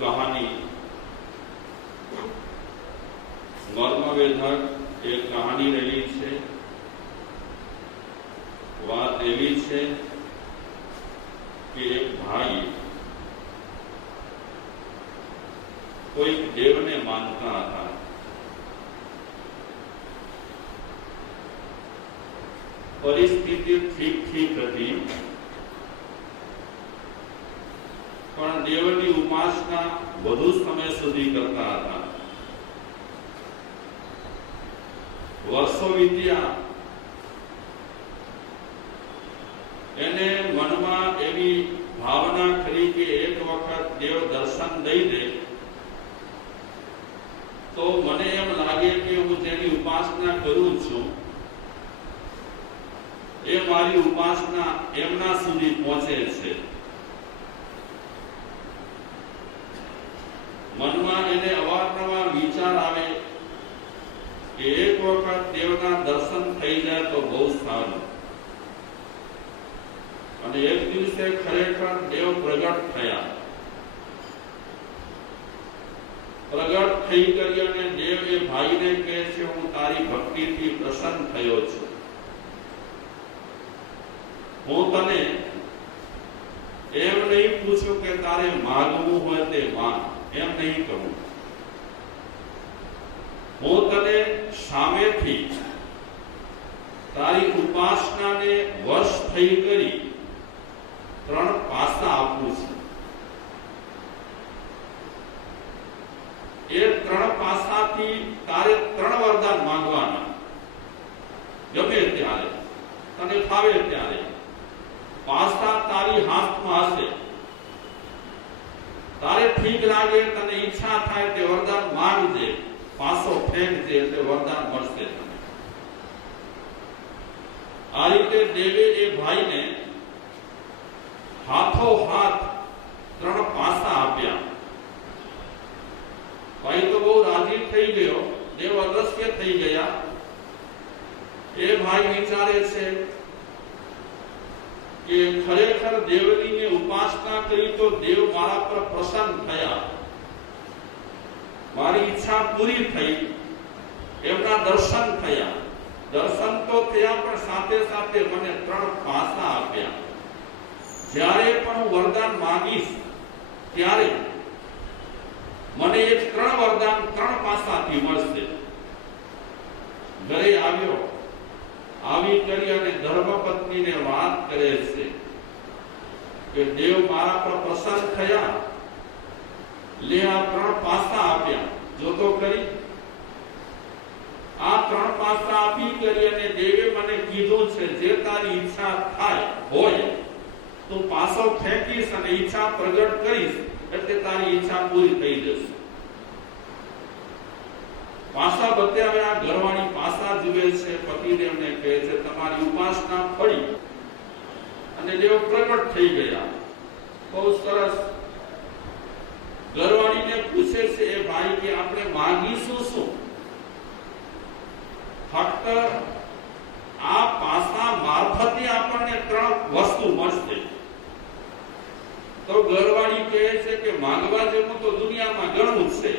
कहानी मर्मवेधक एक कहानी रही है। बात एवी है कि एक भाई कोई देव ने मानता था। परिस्थिति ठीक ठीक थी, पण देवनी उपासना વધુ समय સુધી करता था। वर्षों वीत्या, એને મનમાં એવી ભાવના કરી કે એક વખત દેવ દર્શન દઈ દે તો મને એમ લાગે કે હું જેની ઉપાસના કરું છું એ મારી ઉપાસના એમના સુધી પહોંચે છે। મનમાં એને અવારનવાર વિચાર આવે કે એક વખત દેવના દર્શન થઈ જાય તો બહુ સારું। અને એક દિવસે ખરેખર દેવ પ્રગટ થયા। પ્રગટ થઈ કરી અને દેવ એ ભાઈને કહે છે, હું તારી ભક્તિથી પ્રસન્ન થયો છું। હું તને એમ નહીં પૂછું કે તારે માગવું હોય તે માગ, એમ નહીં કહું। હું તને સામેથી તારી ઉપાસનાને વશ થઈ કરી ત્રણ પાસા આપું છું। એ ત્રણ પાસાથી તારે ત્રણ વરદાન માંગવાના, ગમે ત્યારે, તને ફાવે ત્યારે। પાસા તારી હાથમાં હશે, તારે ઠીક લાગે, તને ઈચ્છા થાય તે વરદાન માંગજે, પાસો ફેંકજે એટલે વરદાન મળશે તને। આ રીતે દેવે એ ભાઈને हाथों हाथ त्रण पासा आप्या। भाई तो बहुत राजी थई गयो, देव अदृश्य थई गया। ए भाई विचारे छे कि खरेखर देवनी ने उपासना करी तो देव मारा पर प्रसन्न थया, मारी इच्छा पूरी थई, एमना दर्शन थया। दर्शन तो थया पण साथे साथे मने त्रण पासा आप्या। જ્યારે પણ હું વરદાન માંગીશ ત્યારે મને એક ત્રણ વરદાન ત્રણ પાસાથી મળશે। ઘરે આવ્યો, આવી કરી અને ધર્મપત્નીને વાત કરે છે કે દેવ મારા પર પ્રસન્ન થયા, લે આ ત્રણ પાસા આપ્યા, જો તો કરી। આ ત્રણ પાસા આપી કરી અને દેવે મને કીધું છે જે તારી ઈચ્છા થાય હોય तो पासो फेंकीश અને ઈચ્છા પ્રગટ કરીશ એટલે તારી ઈચ્છા પૂરી થઈ જશે। પાસા બતાવ્યા, ઘરવાળી પાસા જુએ છે, પતિદેવને કહે છે તમારી ઉપાસના ફળી અને દેવ પ્રગટ થઈ ગયા। બહુ સરસ। ઘરવાળીને પૂછે છે એ ભાઈ કે આપણે માંગીશું શું? ફક્ત આ પાસા મારફતે આપણને ત્રણ વસ્તુ મળશે। तो घरवाड़ी कहे छे कि मांगवा जेवुं तो दुनियामां घणुं छे,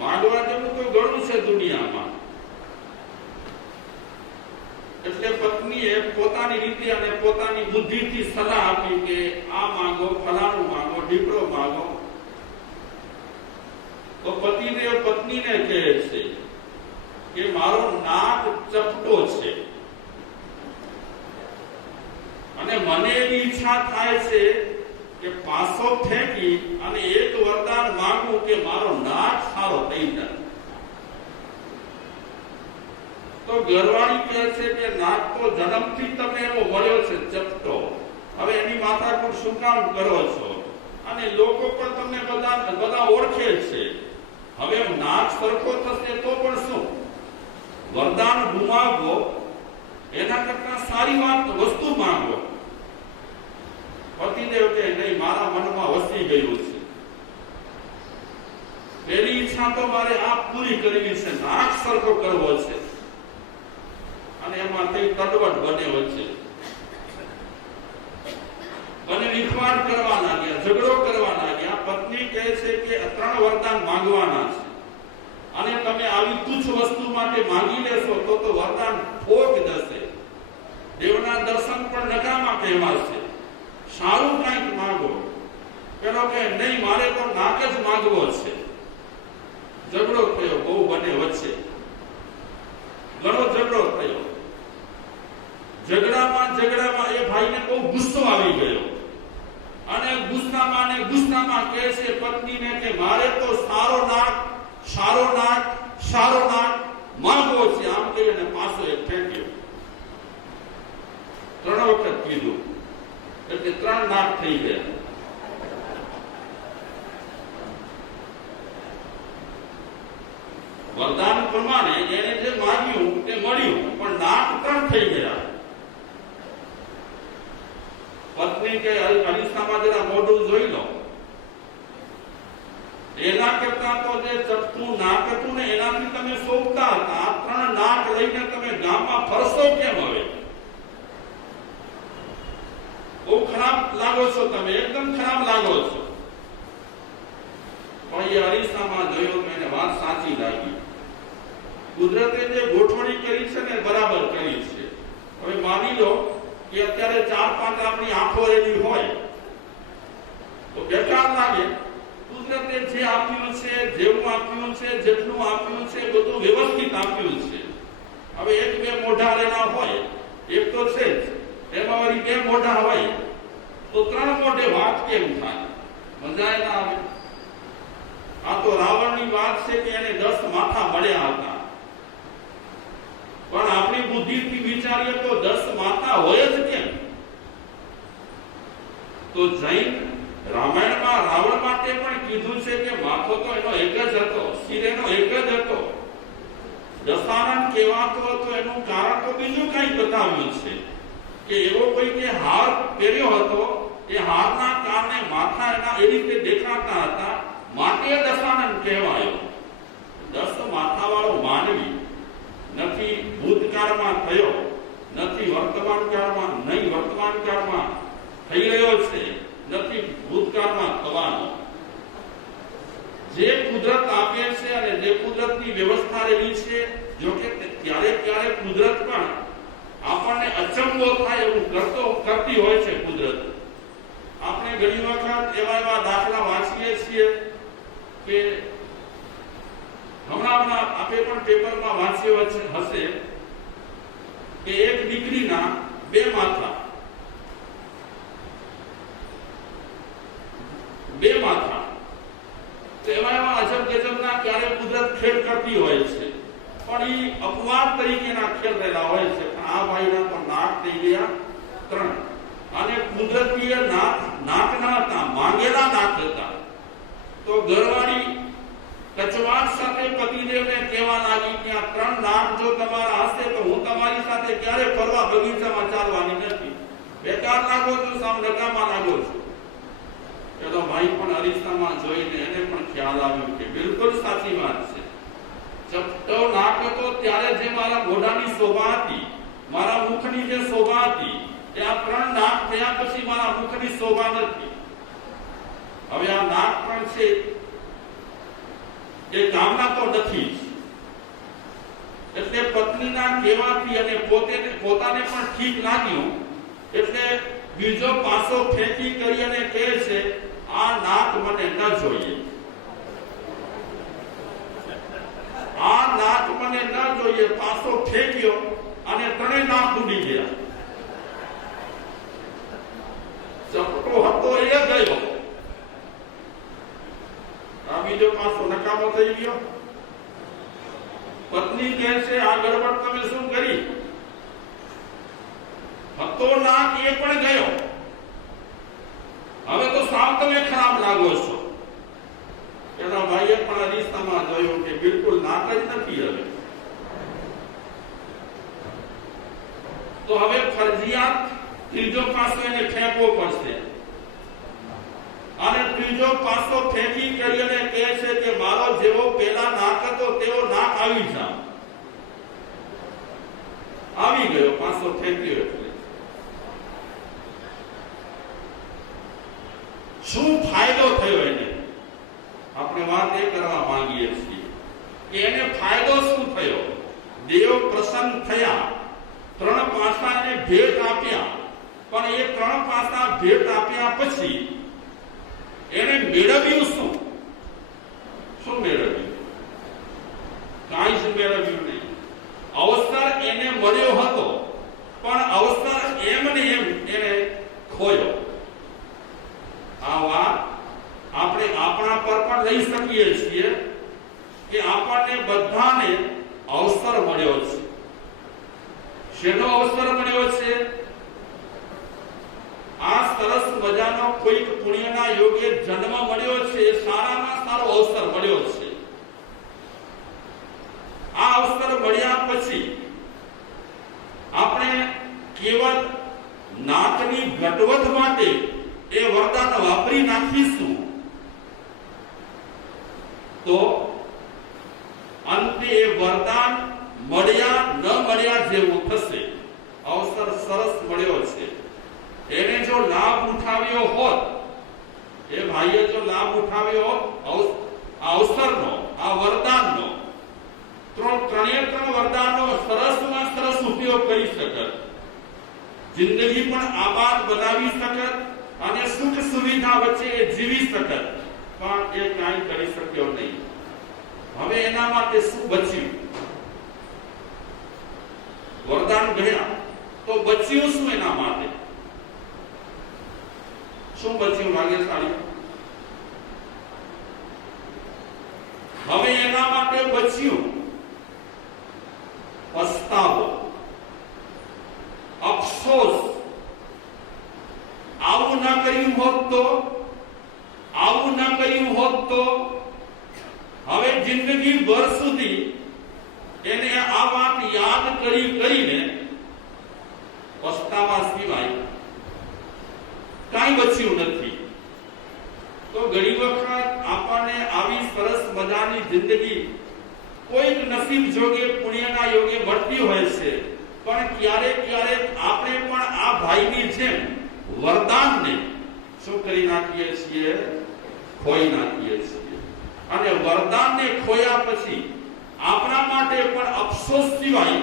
मांगवा जेवुं तो घणुं छे दुनियामां। એટલે પત્નીએ પોતાની રીતે અને પોતાની બુદ્ધિથી સલાહ આપી કે આ માંગો, ફલાણું માંગો, ઢીકડો માંગો। તો પતિદેવ પત્નીને કહે છે કે મારો નાક ચપટો છે અને મને એવી ઈચ્છા થાય છે કે પાસો ફેંકી અને એક વરદાન માંગું કે મારો નાક સારો થઈ જાય। તો ઘરવાળી કહે છે કે નાક તો જન્મથી તમે એવો મળ્યો છે ચપટો, હવે એની માથાકૂટ શું કામ કરો છો? અને લોકો પણ તમને બધા ઓળખે છે, હવે નાક સરખો થશે તો પણ શું? વરદાન ગુમાવો એના કરતા સારી વાત વસ્તુ માંગો। પતિદેવ કહે નહીં, મારા મનમાં વસી ગયું છે, પેલી ઈચ્છા તો મારે આ પૂરી કરવી છે, નાક સરખો કરવો છે। અને એમાં કઈ તડવટ બને વચ્ચે અને વિખવાદ કરવા લાગ્યા, ઝઘડો કરવા લાગ્યા। છે કે 3 વરદાન માંગવાના છે અને તમે આવી તુચ્છ વસ્તુ માટે માંગી લેશો તો વરદાન ફોક જશે, દેવના દર્શન પણ નકામા કહેવાશે. સારું કંઈક માંગો. પેલો કે નહીં, મારે તો નાક જ માંગવો છે. ઝઘડો થયો બહુ બંને વચ્ચે, ઘણો ઝઘડો થયો. ઝઘડામાં એ ભાઈને બહુ ગુસ્સો આવી ગયો અને ગુસ્સામાં કહે છે પત્નીને કે મારે તો સારો નાક માંગવો છે. આમ કહીને પાછો એક ફેંક્યો. 3 વખત કીધું એટલે 3 નાક થઈ ગયા. વરદાન પ્રમાણે એને જે માંગ્યું તે મળ્યું, પણ નાક 3 થઈ ગયા. પત્ની કે અરીસામાં જરા મોઢું જોઈ લો. એના કરતા તો જે ચપટું નાક હતું ને એનાથી તમે શોભતા હતા. આ 3 નાક લઈને તમે ગામમાં ફરશો કેમ? હવે બહુ ખરાબ લાગો છો તમે, એકદમ ખરાબ લાગો છો. પણ એ અરીસામાં જોયો તો એને વાત સાચી લાગી. કુદરતે જે ગોઠવણી કરી છે ને બરાબર કરી છે. હવે માની લો કે અત્યારે 4-5 આપણી આંખો રેડી હોય તો બેકાર લાગે. કુદરતે જે આપ્યું છે, જેવું આપ્યું છે, જેટલું આપ્યું છે, બધું વ્યવસ્થિત આપ્યું છે. હવે 1-2 મોઢા રેલા હોય, એક તો છે જ, એમાં વળી 2 મોઢા હોય તો 3 મોઢે વાત કેમ થાય? મજા ના આવે. આ તો રાવણની વાત છે કે એને 10 માથા મળ્યા હતા, પણ આપણી બુદ્ધિથી વિચારીએ તો 10 માથા હોય જ કેમ? તો જૈન રામાયણમાં રાવણ માટે પણ કીધું છે કે માથો તો એનો એક જ હતો, શિર એનો એક જ હતો. દશાનન કહેવાતો હતો એનું કારણ તો બીજું કંઈ બતાવ્યું છે કે એવો કોઈ કે હાર પહેર્યો હતો, એ હારના કારણે માથા એના એ રીતે દેખાતા હતા, માટે દશાનન કહેવાયો. 10 માથાવાળો માનવી નથી ભૂતકાળમાં થયો, નથી વર્તમાનકાળમાં, નહીં વર્તમાનકાળમાં થઈ રહ્યો છે, નથી ભૂતકાળમાં થવાનો. જે કુદરત આપે છે અને જે કુદરતની વ્યવસ્થા રહી છે, જો કે ક્યારેક કુદરત પણ આપણને અચંબો થાય એવું કરતી હોય છે. કુદરત આપણે ઘણી વખત એવા દાખલા વાંચીએ છીએ કે હમણાં આપે પણ પેપરમાં વાંચ્યો હશે કે એક દીકરીના 2 માથા તો એવા અજબ ગજબના ક્યારે કુદરત ખેલ કરતી હોય છે, પણ એ અપવાદ તરીકેના ખેલ રહેલા હોય છે. આ ભાઈના તો નાક થઈ ગયા 3 અને કુદરતીય નાક ના હતા, માંગેલા નાક હતા. તો ઘરવાળી કચવાટ સાથે પતિદેવને કહેવા લાગી કે આ 3 નાક જો તમારા હશે તો હું તમારી સાથે ક્યારે ફરવા બગીચામાં ચાલવાની નથી. બેકાર લાગો છો, સામ નકામા લાગો છો. પેલો ભાઈ પણ અરીસામાં જોઈને એને પણ ખ્યાલ આવ્યો કે બિલકુલ સાચી વાત છે. ચપટો નાક હતો ત્યારે જે મારા મોઢાની શોભા હતી, મારા મુખની જે શોભા હતી, એ આ 3 નાક થયા પછી મારા મુખની શોભા નથી. હવે આ નાક પણ છે એ કામના તો નથી. એટલે પત્નીના કહેવાથી અને પોતાને પણ ઠીક લાગ્યું એટલે બીજો પાસો ફેંકી કરી અને કહે છે આ નાક મને ન જોઈએ, આ નાક મને ન જોઈએ. પાસો ફેંક્યો અને 3 નાક ઉડી ગયા. ચપટો હતો એ ગયો, આ બીજો પાસો નકામો થઈ ગયો. પત્ની કહે છે આ ગડબડ તમે શું કરી? હતો નાક એ પણ ગયો, હવે તો સાવ તમે ખરાબ લાગો છો. પેલા ભાઈએ પણ અરીસામાં જોયું કે બિલકુલ નાક જ નથી. હવે તો હવે ફરજિયાત ત્રીજો પાસો એને ફેંકવો પડશે અને ત્રીજો પાસો ફેંકી કરી અને કહે છે કે મારો જેવો પેલા નાક હતો તેવો નાક આવી જા. આવી ગયો, પાસો ફેંક્યો. એટલે શું ફાયદો થયો એને? આપણે વાત એ કરવા માંગીએ છીએ કે એને ફાયદો શું થયો? દેવ પ્રસન્ન થયા, 3 પાસાને ભેટ આપ્યા, પણ એ 3 પાસા ભેટ આપ્યા પછી એને મેળવ્યું શું? શું મેળવ્યું? કાંઈ જ મેળવ્યું નહીં. અવસર એને મળ્યો હતો, પણ અવસર એમને એમ એને ખોયો. આ વાત આપણે આપણા પર પણ લઈ શકીએ છીએ કે આપણને બધાને અવસર મળ્યો છે. શેનો અવસર મળ્યો છે? આ સરસ મજાનો કોઈક પુણ્યના યોગે જન્મ મળ્યો છે, સારામાં સારો અવસર મળ્યો છે. આ અવસર મળ્યા પછી આપણે કેવળ નાતની ઘટવટ માટે એ વરદાન વાપરી નાખીશું તો અંતે એ વરદાન મળ્યા ન મળ્યા જેવું થશે. અવસર સરસ મળ્યો છે, એને જો લાભ ઉઠાવ્યો હોત, એ ભાઈએ જો લાભ ઉઠાવ્યો હોત આ અવસરનો, આ વરદાનનો, ત્રણે વરદાનનો સરસમાં સરસ ઉપયોગ કરી શકત, જિંદગી પણ આબાદ બનાવી શકત અને સુખ સુવિધા વચ્ચે એ જીવી શકત, પણ એ કાંઈ કરી શક્યો નહીં. હવે એના માટે શું બચ્યું? વરદાન ગયા તો બચ્યું શું એના માટે? શું બચ્યું ભાગ્યશાળી? હવે એના માટે બચ્યું પસ્તાવો, અફસોસ. આવું ના કર્યું હોત તો, આવું ના કર્યું હોત તો હવે જિંદગી ભર સુધી એને આ વાત યાદ કરીને પસ્તાવા સિવાય કાંઈ બચ્યું નથી. તો ઘણી વખત આપણને આવી સરસ મજાની જિંદગી કોઈક નસીબ જોગે, પુણ્યના યોગે મળતી હોય છે, પણ ક્યારેક ક્યારેક આપણે પણ આ ભાઈની જેમ વરદાનને શું કરી નાખીએ છીએ? ખોઈ નાખીએ છીએ. અને વરદાનને ખોયા પછી આપણા માટે પણ અફસોસ સિવાય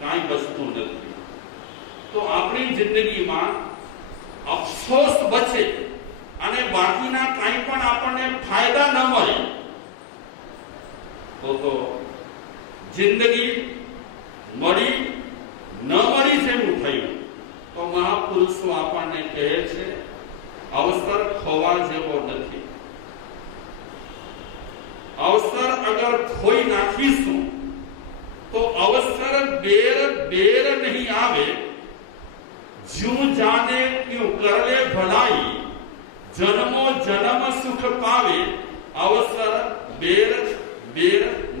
કાંઈ બચતું નથી. તો આપણી જિંદગીમાં અફસોસ બચે અને બાકીના કાંઈ પણ આપણને ફાયદા ન મળે તો જિંદગી મળી ન મળી જેવું થયું. તો મહાપુરુષો આપણને કહે છે અવસર ખોવા જેવો નથી. અવસર અગર ખોઈ નાખીશું તો અવસર બેર નહીં આવે. જ્યું જાને ત્યું કરલે ભલાઈ, જન્મો જન્મ સુખ પાવે. અવસર બેર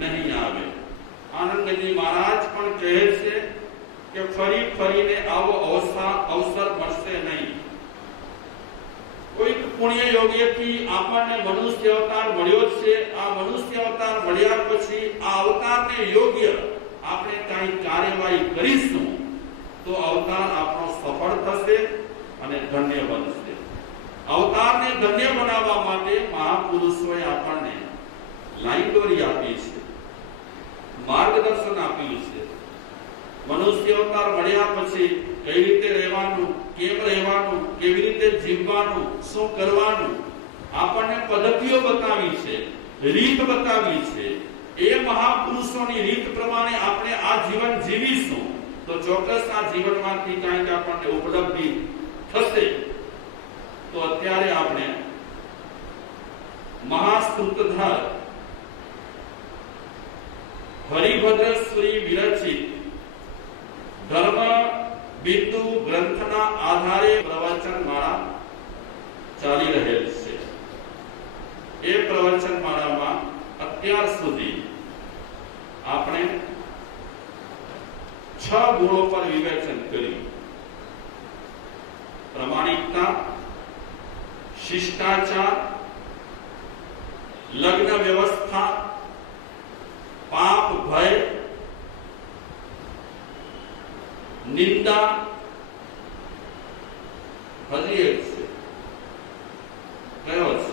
નહીં આવે. આનંદજી મહારાજ પણ કહે છે કે ફરી ફરીને આવો અવસર મળશે નહીં. કોઈક પુણ્ય યોગીથી આપણને મનુષ્ય અવતાર મળ્યો છે. આ મનુષ્ય અવતાર મળ્યા પછી આ અવતારને યોગ્ય આપણે કાંઈ કાર્યવાહી કરીશું તો અવતાર આપણો સફળ થશે અને ધન્ય બનશે. અવતારને ધન્ય બનાવવા માટે મહાપુરુષોએ આપણને લાઈન દોરી આપી છે, માર્ગદર્શન આપ્યું છે. મનુષ્ય અવતાર મળ્યા પછી કઈ રીતે રહેવાનું, કેમ રહેવાનું, કેવી રીતે જીવવાનું, શું કરવાનું આપણને પદ્ધતિઓ બતાવી છે, રીત બતાવી છે. એ મહાપુરુષોની રીત પ્રમાણે આપણે આ જીવન જીવીશું તો ચોક્કસ આ જીવનમાંથી કાંઈક આપણને ઉપલબ્ધિ થશે. તો અત્યારે આપણે મહાસ્તુતધર હરિભદ્ર શ્રી વિરચિત ધર્મ બિંદુ ગ્રંથના આધારે પ્રવચન માળા ચાલી રહેલ છે. એ પ્રવચન માળામાં અત્યાર સુધી આપણે 6 ગુણો પર વિવેચન કર્યું. પ્રમાણિકતા, શિષ્ટાચાર, લગ્ન વ્યવસ્થા, પાપ ભય, નિંદા, હજી એક છે. કયો છે?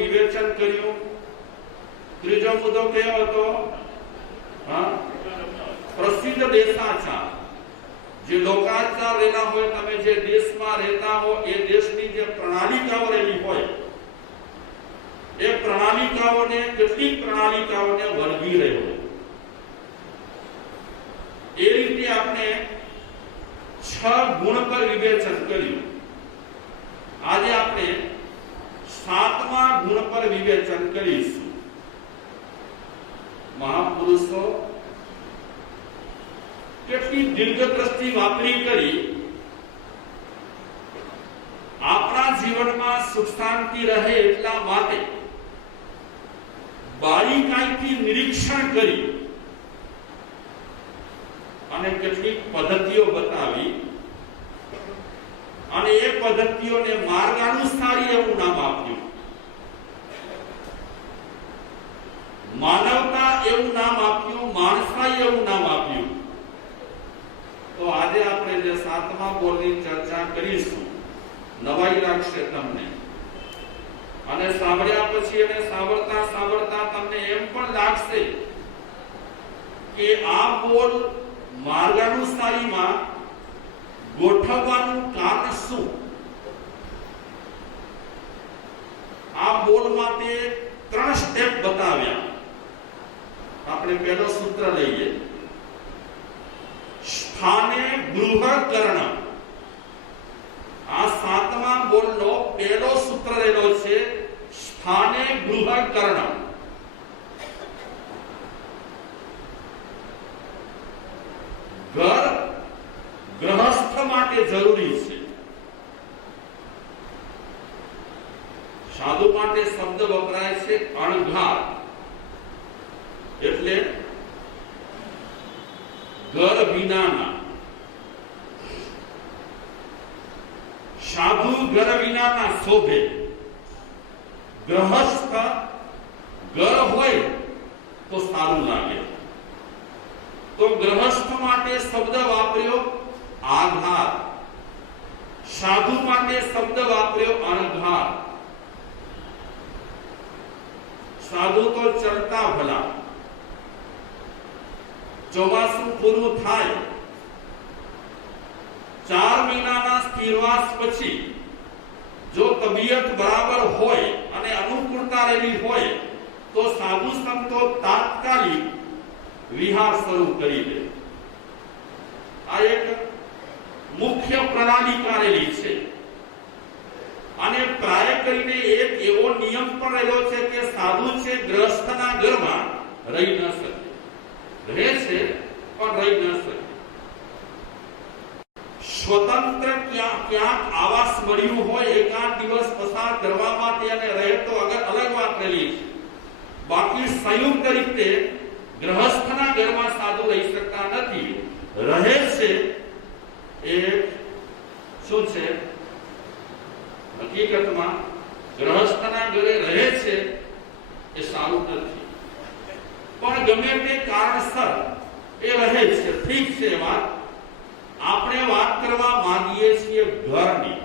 વિવેચન કર્યું. ત્રીજો મુદ્દો કયો હતો? પ્રસિદ્ધ દેશાચાર. જે લોકાચાર રહેલા હોય, તમે જે દેશમાં રહેતા હો એ દેશની જે પ્રણાલિકાઓ રહેલી હોય એ પ્રણાલિકાઓને, કેટલીક પ્રણાલિકાઓને વળગી રહ્યો. એ રીતે આપણે 6 ગુણ પર વિવેચન કર્યું. આજે આપણે 7મા ગુણ પર વિવેચન કરીશું. મહાપુરુષો કેટલી દીર્ઘદ્રષ્ટિ વાપરી કરી આપણા જીવનમાં સુખ શાંતિ રહે એટલા માટે બારીકાઈથી નિરીક્ષણ કરી અને કેટલીક પદ્ધતિઓ બતાવી અને એ પદ્ધતિઓને માર્ગાનુસારી એવું નામ આપ્યું. માનવતા એવું નામ આપ્યું, માણસાઈ એવું નામ આપ્યું. તો આજે આપણે જે 7મા બોલની ચર્ચા કરીશું, નવાઈ લાગશે તમને. અને સાંભળ્યા પછી અને સાંભળતા સાંભળતા તમને એમ પણ લાગશે કે આ બોલ માર્ગાનુસારીમાં ગોઠવવાનું કારણ શું? આ બોલમાં તે 3 સ્ટેપ બતાવ્યા. આપણે પહેલો સૂત્ર લઈએ. સ્થાને ગૃહકરણ. આ 7મા બોલનો પહેલો સૂત્ર રહેલો છે, સ્થાને ગૃહકરણ. ઘર ગ્રહસ્થ માટે જરૂરી છે. સાધુ માટે શબ્દ વપરાય છે અણઘાર, એટલે ઘર વિનાના. સાધુ ઘર વિનાના શોભે. ગ્રહસ્થ ઘર હોય તો સારું લાગે. તો ગ્રહસ્થ માટે શબ્દ વાપર્યો આઘાત, સાધુ માટે શબ્દ વાપર્યો અણઘાર. સાધુ તો ચલતા ભલા. ચોમાસું પૂરું થાય, 4 મહિનાના સ્થિરવાસ પછી જો તબિયત બરાબર હોય અને અનુકૂળતા રહેલી હોય તો સાધુ સંતો તાત્કાલિક વિહાર શરૂ કરી દે. આ એક મુખ્ય પ્રણાલિકા રહેલી છે. અને પ્રાય કરીને એક એવો નિયમ પણ રહેલો છે કે સાધુ છે ગ્રહસ્થના ઘરમાં રહી ન શકે. રહે છે પણ રહી ન શકે. સ્વતંત્ર ક્યાંક આવાસ મળ્યું હોય, એકાદ દિવસ પસાર કરવા માટે અને રહે તો અલગ વાત રહેલી. બાકી સંયુક્ત રીતે ગ્રહસ્થના ઘરમાં સાધુ રહી શકતા નથી. રહે છે એ શું છે? હકીકતમાં ગ્રહસ્થના ઘરે રહે છે એ સારું નથી, પણ ગમે તે કારણસર એ રહે છે. ઠીક છે. વાત આપણે વાત કરવા માંગીએ છીએ ઘરની.